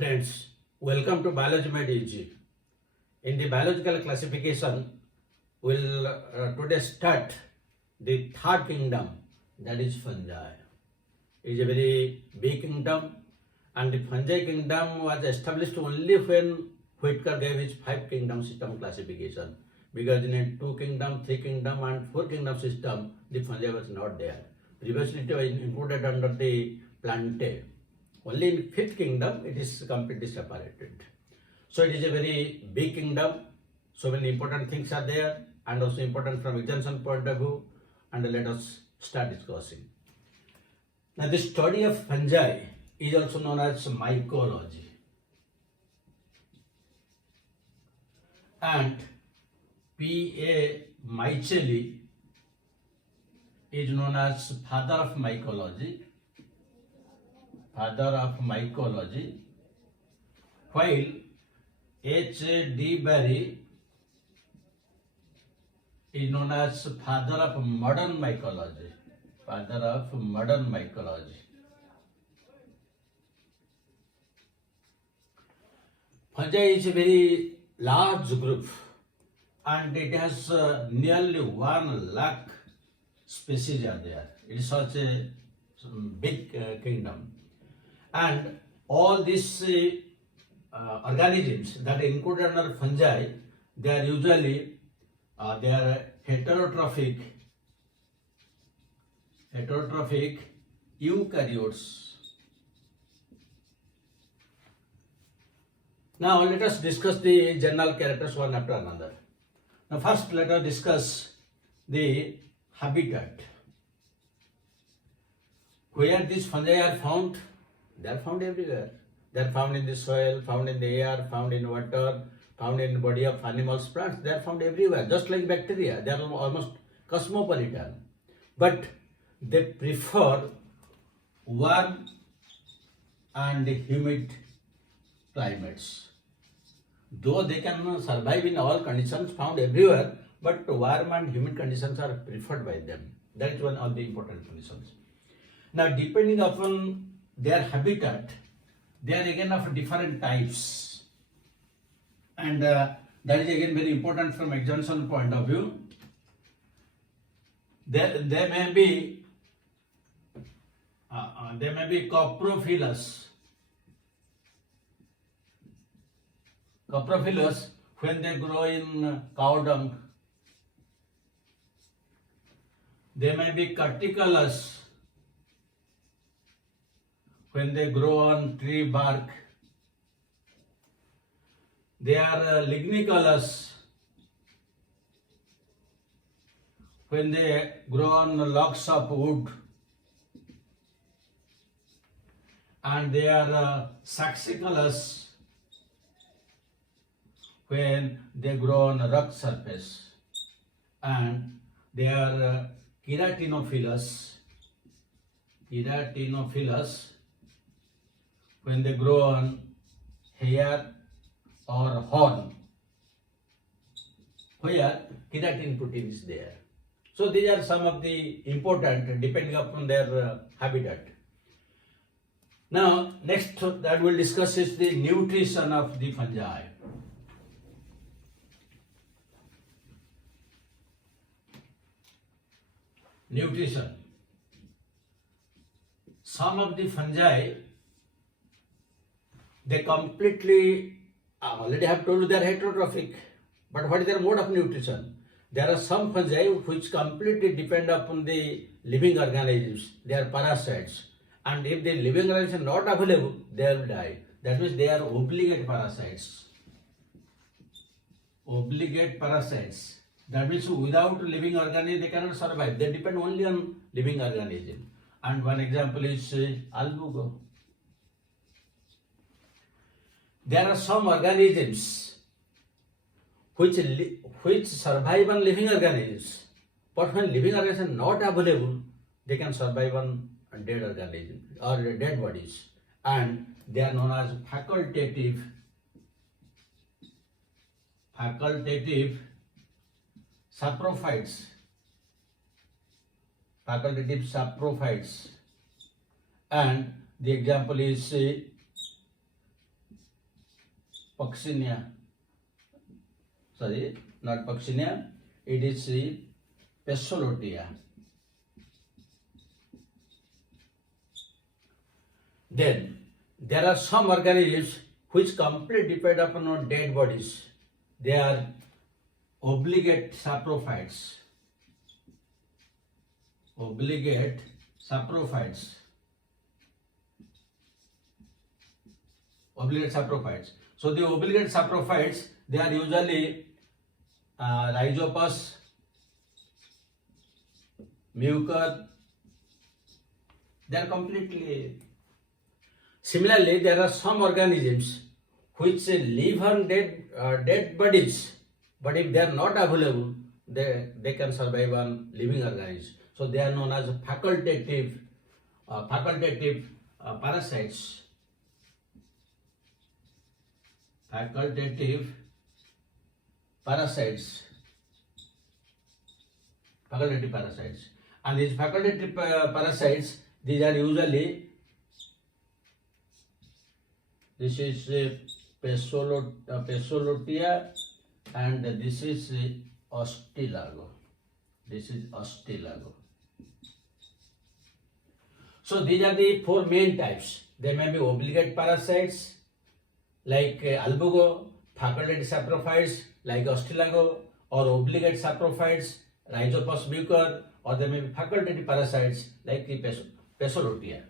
Friends, welcome to Biology Made Easy. In the biological classification, we'll today start the third kingdom, that is fungi. It is a very big kingdom, and the fungi kingdom was established only when Whitaker gave his 5 kingdom system classification. Because in a 2 kingdom, 3 kingdom, and 4 kingdom system, the fungi was not there. Previously, it was included under the plantae. Only in 5th kingdom it is completely separated. So it is a very big kingdom. So many important things are there and also important from examination point of view. And let us start discussing. Now the study of fungi is also known as mycology. And P.A. Micheli is known as father of mycology. While H.D. Barry is known as father of modern mycology. Fungi is a very large group and it has nearly 1 lakh species are there. It is such a big kingdom. And all these organisms that are included under fungi, they are usually they are heterotrophic eukaryotes. Now let us discuss the general characters one after another. Now first let us discuss the habitat. Where these fungi are found? They are found everywhere. They are found in the soil, found in the air, found in water, found in the body of animals, plants. They are found everywhere, just like bacteria. They are almost cosmopolitan. But they prefer warm and humid climates. Though they can survive in all conditions found everywhere, but warm and humid conditions are preferred by them. That is one of the important conditions. Now, depending upon their habitat, they are again of different types. And that is again very important from examination point of view. They may be coprophilous. Coprophilous when they grow in cow dung. They may be curticulous when they grow on tree bark. They are lignicolous when they grow on logs of wood. And they are saxicolous when they grow on a rock surface. And they are keratinophilous when they grow on hair or horn, where keratin protein is there. So these are some of the important depending upon their habitat. Now next that we'll discuss is the nutrition of the fungi. Nutrition. Some of the fungi, they completely, already have told you they are heterotrophic. But what is their mode of nutrition? There are some fungi which completely depend upon the living organisms. They are parasites. And if the living organism is not available, they will die. That means they are obligate parasites. That means without living organism, they cannot survive. They depend only on living organism. And one example is albugo. There are some organisms which survive on living organisms, but when living organisms are not available, they can survive on dead organisms or dead bodies, and they are known as facultative saprophytes. And the example is Puccinia. Sorry, not Puccinia. It is the Pesolotia. Then there are some organisms which completely depend upon dead bodies. They are obligate saprophytes. Obligate saprophytes. Obligate saprophytes. So the obligate saprophytes, they are usually Rhizopus, Mucor. They are completely. Similarly, there are some organisms which live on dead bodies, but if they are not available, they can survive on living organisms. So they are known as facultative parasites. Facultative parasites. Facultative parasites. And these facultative parasites, these are usually, this is Pesolotia and this is Ostilago. This is Ostilago. So these are the four main types. There may be obligate parasites like albugo, facultative saprophytes like Ostilago, or obligate saprophytes, Rhizopus mucor, or there may be facultative parasites like the Pesolotia.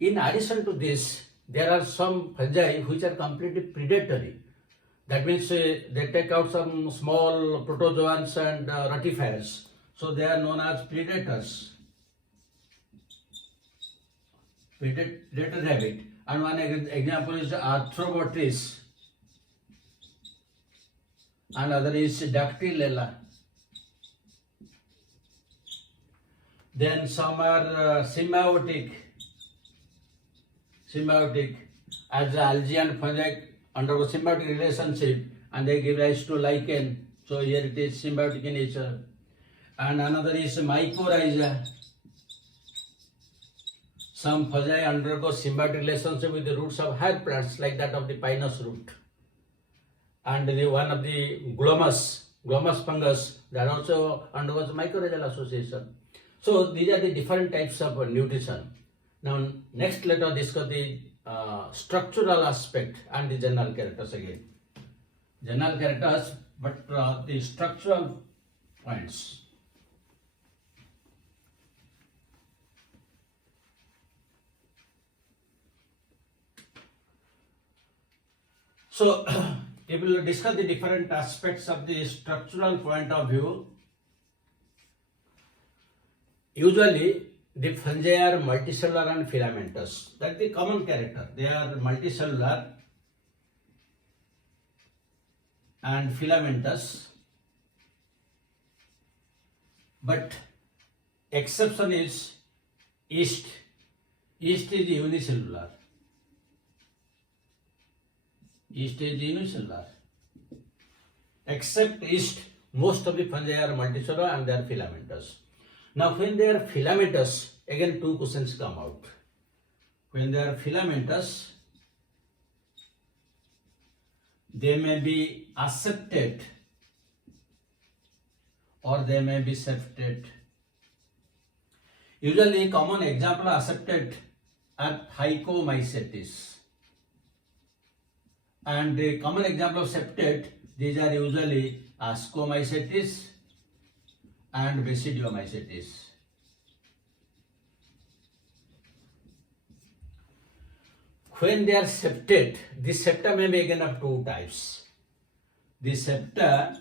In addition to this, there are some fungi which are completely predatory. That means they take out some small protozoans and rotifers. So they are known as predators. Predator habit. And one example is Arthrobotrys. And other is Dactylella. Then some are symbiotic, as the algae and fungi undergo symbiotic relationship and they give rise to lichen. So here it is symbiotic in nature. And another is mycorrhiza. Some fungi undergo symbiotic relationship with the roots of higher plants like that of the pinus root. And one of the glomus fungus that also undergoes mycorrhizal association. So these are the different types of nutrition. Now next let us discuss the structural aspect and the general characters again. General characters, but the structural points. So we will discuss the different aspects of the structural point of view. Usually the fungi are multicellular and filamentous. That's the common character. They are multicellular and filamentous. But exception is yeast. Yeast is unicellular. Yeast is unicellular. Except yeast, most of the fungi are multicellular and they are filamentous. Now when they are filamentous, again two questions come out. When they are filamentous, they may be aseptate or they may be septate. Usually common example of aseptate are Phycomycetes. And the common example of septate, these are usually Ascomycetes and Basidiomycetes. When they are septate, the septa may be again of two types. The septa,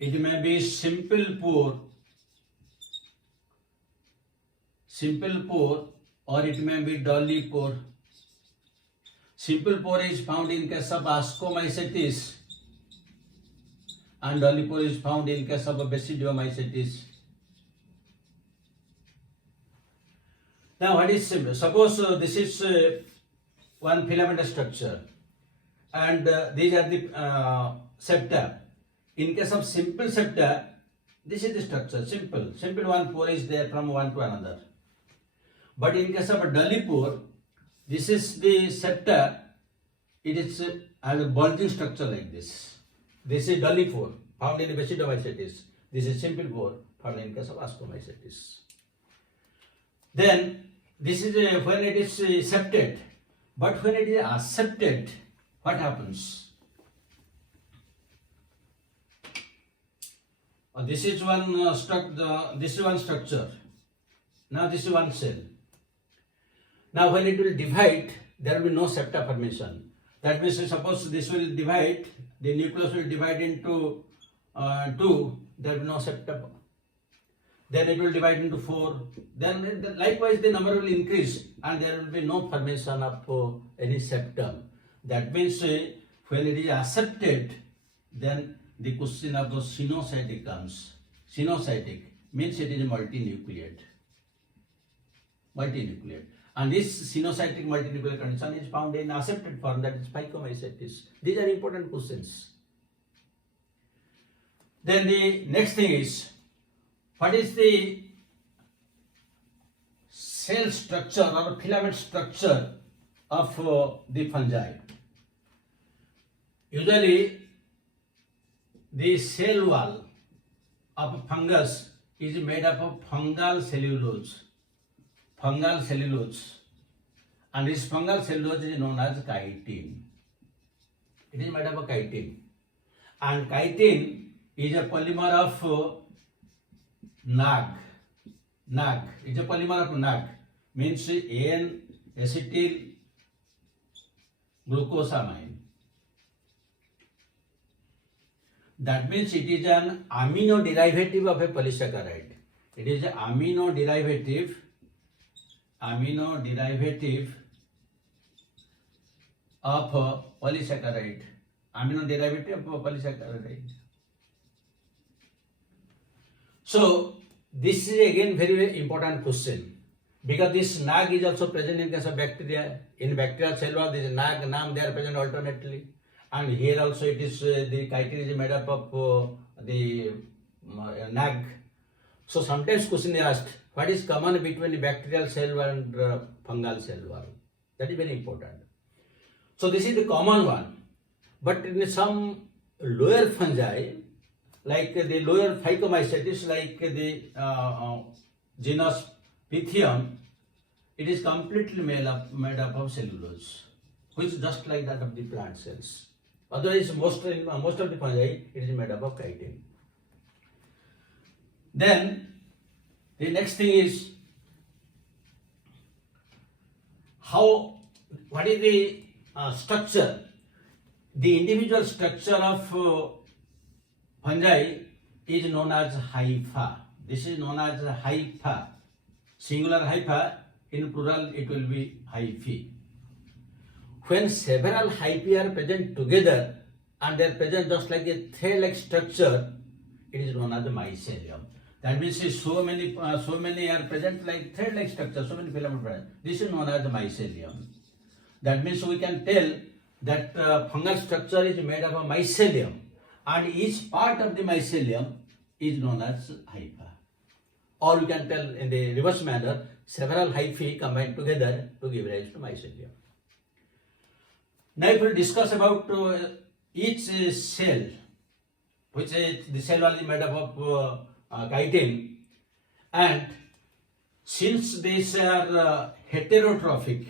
it may be simple pore, or it may be dully pore. Simple pore is found in case of Ascomycetes and dully pore is found in case of Basidiomycetes. Now what is simple? Suppose this is one filamentous structure and these are the septa. In case of simple septa, this is the structure, simple one pore is there from one to another. But in case of a dully pore, This is the septa. It is has a bulging structure like this. This is dolichopore found in basidiomycetes. This is simple pore found in case of ascomycetes. Then this is when it is septate. But when it is aseptate, what happens? This is one structure. Now this is one cell. Now when it will divide, there will be no septa formation. That means suppose this will divide, the nucleus will divide into 2, there will be no septa. Then it will divide into 4. Then likewise the number will increase and there will be no formation of any septum. That means when it is accepted, then the question of the sinusotic comes. Sinusotic means it is multinucleate. And this sinusotic multinucleate condition is found in accepted form, that is phycomycetes. These are important questions. Then the next thing is, what is the cell structure or filament structure of the fungi? Usually, the cell wall of a fungus is made up of fungal cellulose. And this fungal cellulose is known as chitin. It is made up of chitin. And chitin is a polymer of NAG. It's a polymer of NAG, means N-acetyl glucosamine. That means it is an amino derivative of a polysaccharide. It is an amino derivative of a polysaccharide. So this is again very, very important question, because this NAG is also present in case of bacteria. In bacterial cell wall, this NAG, NAM, they are present alternately. And here also it is the chitin is made up of the NAG. So sometimes question is asked, what is common between the bacterial cell wall and fungal cell wall? That is very important. So this is the common one. But in some lower fungi, like the lower phycomycetes, like the genus Pythium, it is completely made up of cellulose, which is just like that of the plant cells. Otherwise, most of the fungi, it is made up of chitin. Then, the next thing is, what is the structure? The individual structure of fungi is known as hypha. This is known as hypha. Singular hypha, in plural it will be hyphae. When several hyphae are present together and they are present just like a thread-like structure, it is known as mycelium. That means so many are present like thread-like structure, so many filaments present. This is known as mycelium. That means we can tell that fungal structure is made of a mycelium, and each part of the mycelium is known as hypha. Or we can tell in the reverse manner, several hyphae combined together to give rise to mycelium. Now if we discuss about each cell, which is the cell wall is made up of chitin, and since these are heterotrophic,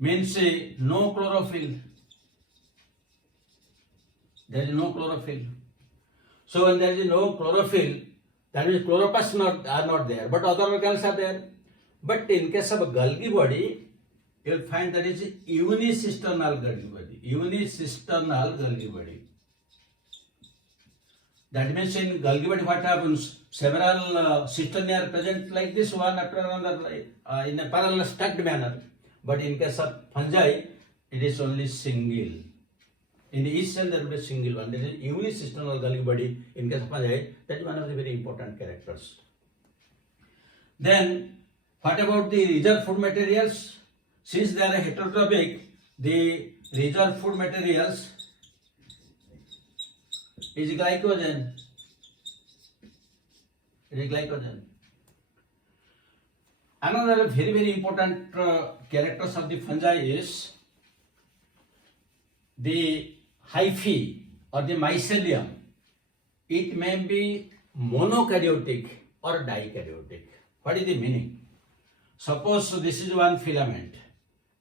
means no chlorophyll. There is no chlorophyll. So when there is no chlorophyll, that means chloroplasts are not there, but other organelles are there. But in case of a Golgi body, you will find that is unicisternal Golgi body. That means in Golgi body what happens? Several cisternae are present like this, one after another, in a parallel stacked manner. But in case of fungi, it is only single. In each cell there will be a single one. There is unicisternal Golgi body in case of fungi. That is one of the very important characters. Then, what about the reserve food materials? Since they are heterotrophic, the reserve food materials is glycogen. Another very important characters of the fungi is the hyphae or the mycelium. It may be monokaryotic or dikaryotic. What is the meaning? Suppose this is one filament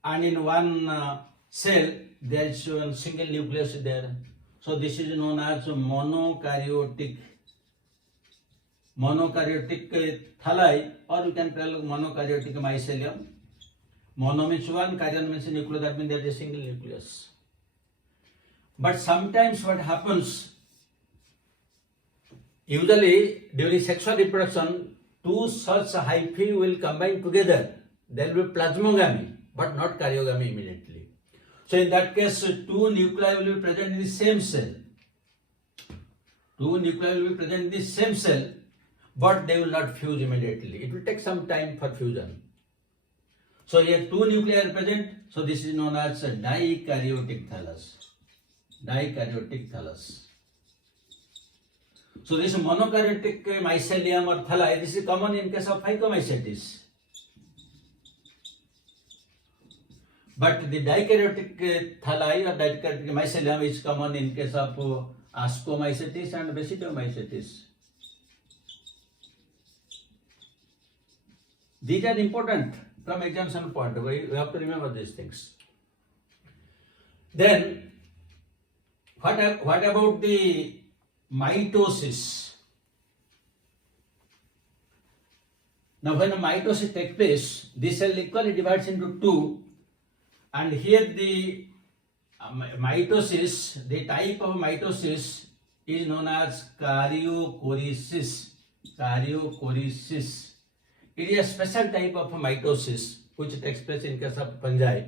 and in one cell there is one single nucleus there. So this is known as monokaryotic thalli, or you can tell monokaryotic mycelium. Mono means one, karyon means nucleus, that means there is a single nucleus. But sometimes what happens, usually during sexual reproduction, two such hyphae will combine together. There will be plasmogamy, but not karyogamy immediately. So in that case, two nuclei will be present in the same cell. Two nuclei will be present in the same cell, but they will not fuse immediately. It will take some time for fusion. So here two nuclei are present, so this is known as a dikaryotic thallus. Dikaryotic thallus. So this monokaryotic mycelium or thalli, this is common in case of phycomycetes. But the dikaryotic thalli or dikaryotic mycelium is common in case of ascomycetes and basidiomycetes. These are important from examination point of view. We have to remember these things. Then, what about the mitosis? Now, when a mitosis takes place, this cell equally divides into two, and here the mitosis, the type of mitosis is known as karyochoresis. Karyochoresis. It is a special type of mitosis which takes place in case of fungi.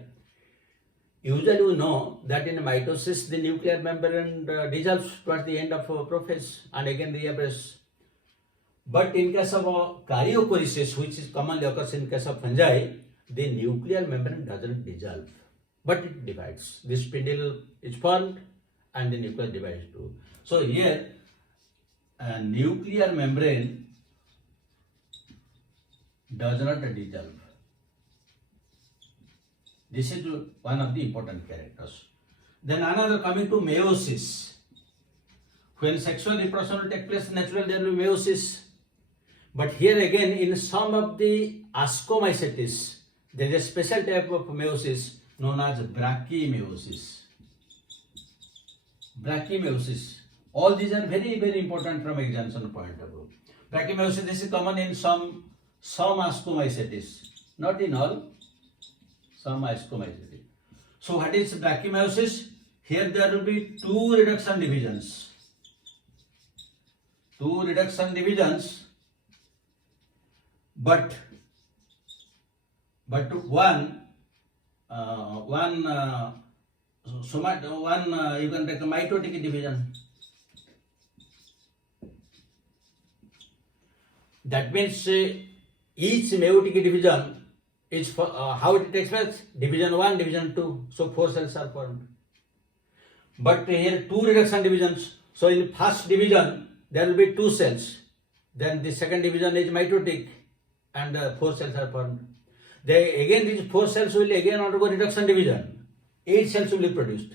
Usually we know that in mitosis the nuclear membrane dissolves towards the end of prophase and again reappears. But in case of karyochoresis, which is commonly occurs in case of fungi, the nuclear membrane doesn't dissolve, but it divides. The spindle is formed and the nucleus divides too. So here, a nuclear membrane does not dissolve. This is one of the important characters. Then another, coming to meiosis. When sexual reproduction will take place, naturally there will be meiosis. But here again, in some of the ascomycetes, there is a special type of meiosis known as brachymeiosis. Brachymeiosis. All these are very important from examination point of view. Brachymeiosis, this is common in some ascomycetes, not in all, some ascomycetes. So what is brachymeiosis? Here there will be two reduction divisions. But one you can take a mitotic division. That means each meiotic division is for, how it takes place? Division 1, division 2. So 4 cells are formed. But here two reduction divisions. So in first division there will be 2 cells. Then the second division is mitotic and 4 cells are formed. Again these 4 cells will again undergo reduction division. 8 cells will be produced.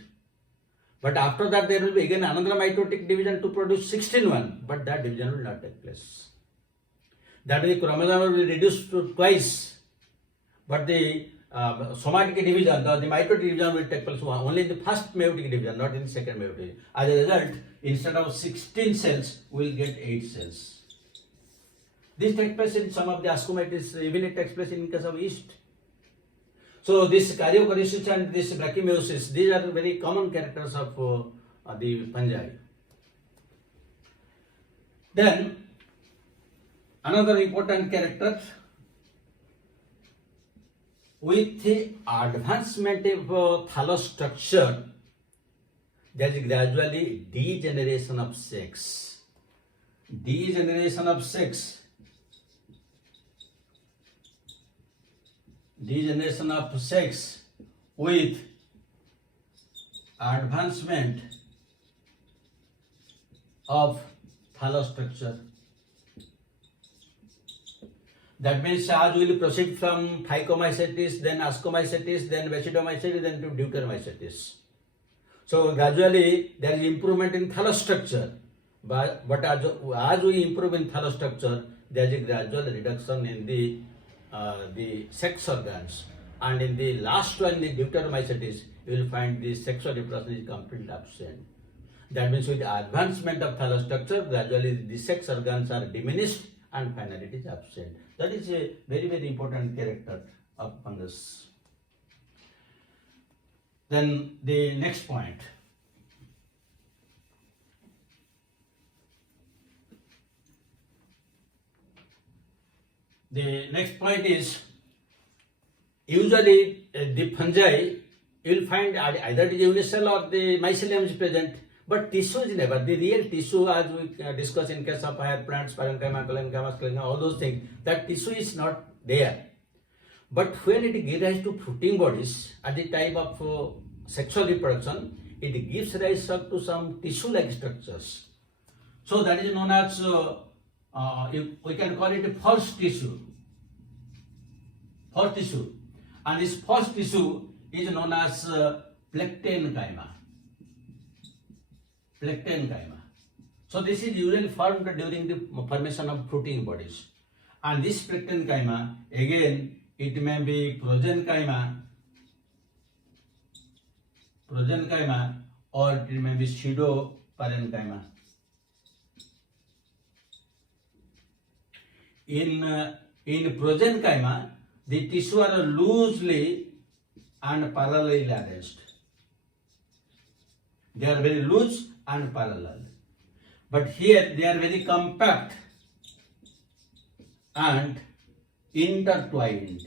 But after that there will be again another mitotic division to produce 16 one. But that division will not take place. That is, the chromosome will be reduced to twice. But the somatic division, the mitotic division will take place only in the first meiotic division, not in the second meiotic. As a result, instead of 16 cells, we will get 8 cells. This takes place in some of the ascomycetes, even it takes place in case of yeast. So this karyochoresis and this brachymeiosis, these are very common characters of the fungi. Then another important character, with the advancement of thallus structure, there is gradually degeneration of sex. Degeneration of sex with advancement of thallus structure. That means as we will proceed from phycomycetes, then ascomycetes, then basidiomycetes, then to deuteromycetes. So gradually there is improvement in thallus structure, but as we improve in thallus structure, there is a gradual reduction in the sex organs, and in the last one, the deuteromycetes, you will find the sexual reproduction is completely absent. That means with the advancement of thallus structure, gradually the sex organs are diminished and finally it is absent. That is a very, very important character of fungus. Then the next point. The next point is, usually the fungi, you will find either the unicell or the mycelium is present, but tissue is never. The real tissue, as we discuss in case of higher plants, parenchyma, collenchyma, sclerenchyma, all those things, that tissue is not there. But when it gives rise to fruiting bodies at the time of sexual reproduction, it gives rise up to some tissue-like structures. So that is known as, we can call it a false tissue. False tissue. And this false tissue is known as plectenchyma. Plectenchyma. So this is usually formed during the formation of fruiting bodies. And this plectenchyma, again, it may be progenchyma, or it may be pseudoparenchyma. In progenchyma, the tissue are loosely and parallelly arranged. They are very loose and parallel. But here they are very compact and intertwined.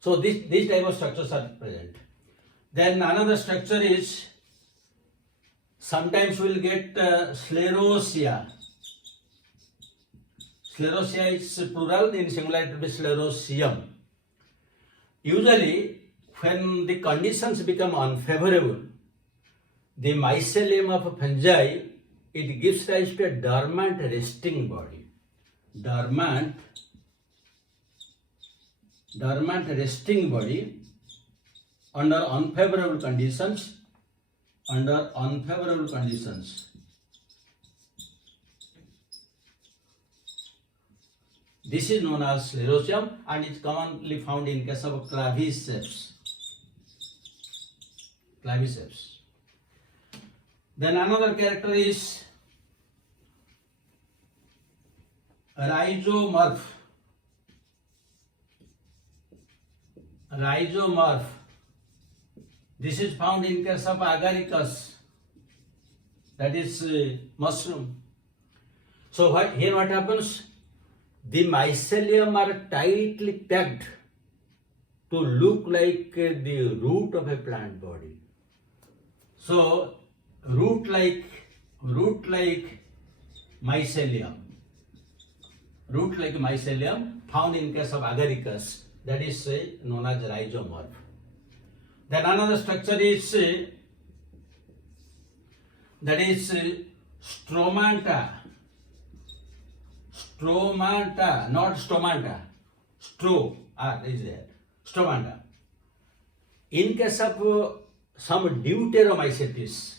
So these type of structures are present. Then another structure is, sometimes we will get sclerosia. Sclerosia is plural, in singular it will be sclerosium. Usually, when the conditions become unfavorable, the mycelium of fungi, it gives rise to a dormant resting body. Dormant resting body under unfavorable conditions. This is known as sclerosium and is commonly found in case of claviceps. Then another character is rhizomorph. This is found in case of agaricus, that is mushroom. So what happens? The mycelium are tightly packed to look like the root of a plant body. So root-like mycelium found in case of agaricus, that is known as rhizomorph. Then another structure is that is stromata, not stomata. Is there. Stromata. In case of some deuteromycetes,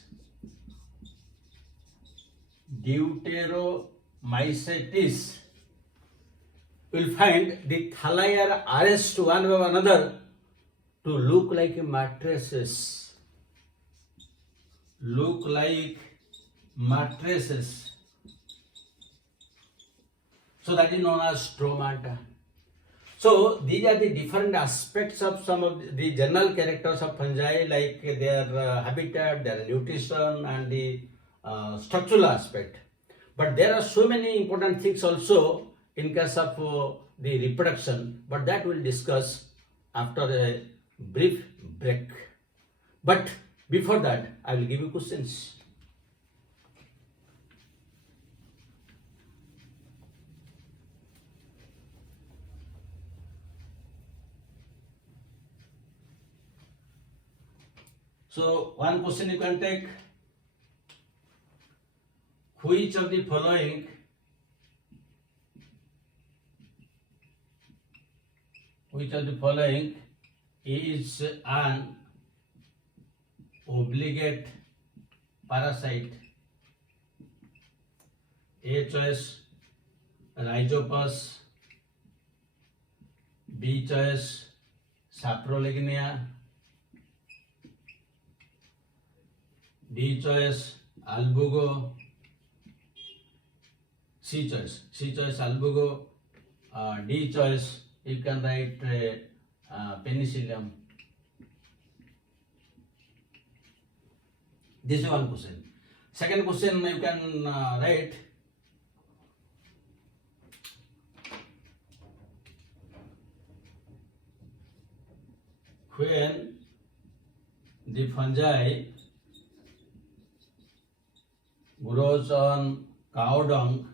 will find the thalli are arranged one by another to look like matrices. So that is known as stromata. So these are the different aspects of some of the general characters of fungi, like their habitat, their nutrition, and the structural aspect. But there are so many important things also in case of the reproduction, but that we'll discuss after a brief break. But before that, I will give you questions. So one question you can take. which of the following is an obligate parasite? A choice Rhizopus, B choice Saprolegnia, D choice Albugo, C choice Albugo, D choice you can write Penicillium. This is one question. Second question you can write when the fungi grows on cow dung,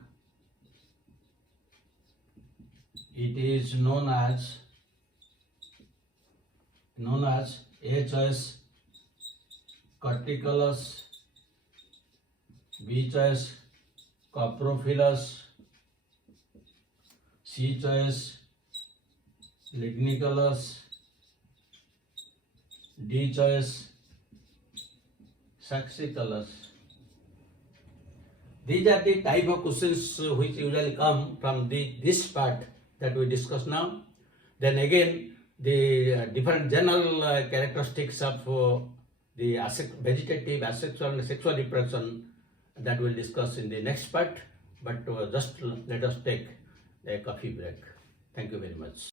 it is known as A choice Corticolus, B choice Coprophilus, C choice Lignicolus, D choice Saxicolus. These are the type of questions which usually come from this part that we discuss now. Then again, the different general characteristics of the vegetative, asexual and sexual reproduction that we'll discuss in the next part. But just let us take a coffee break. Thank you very much.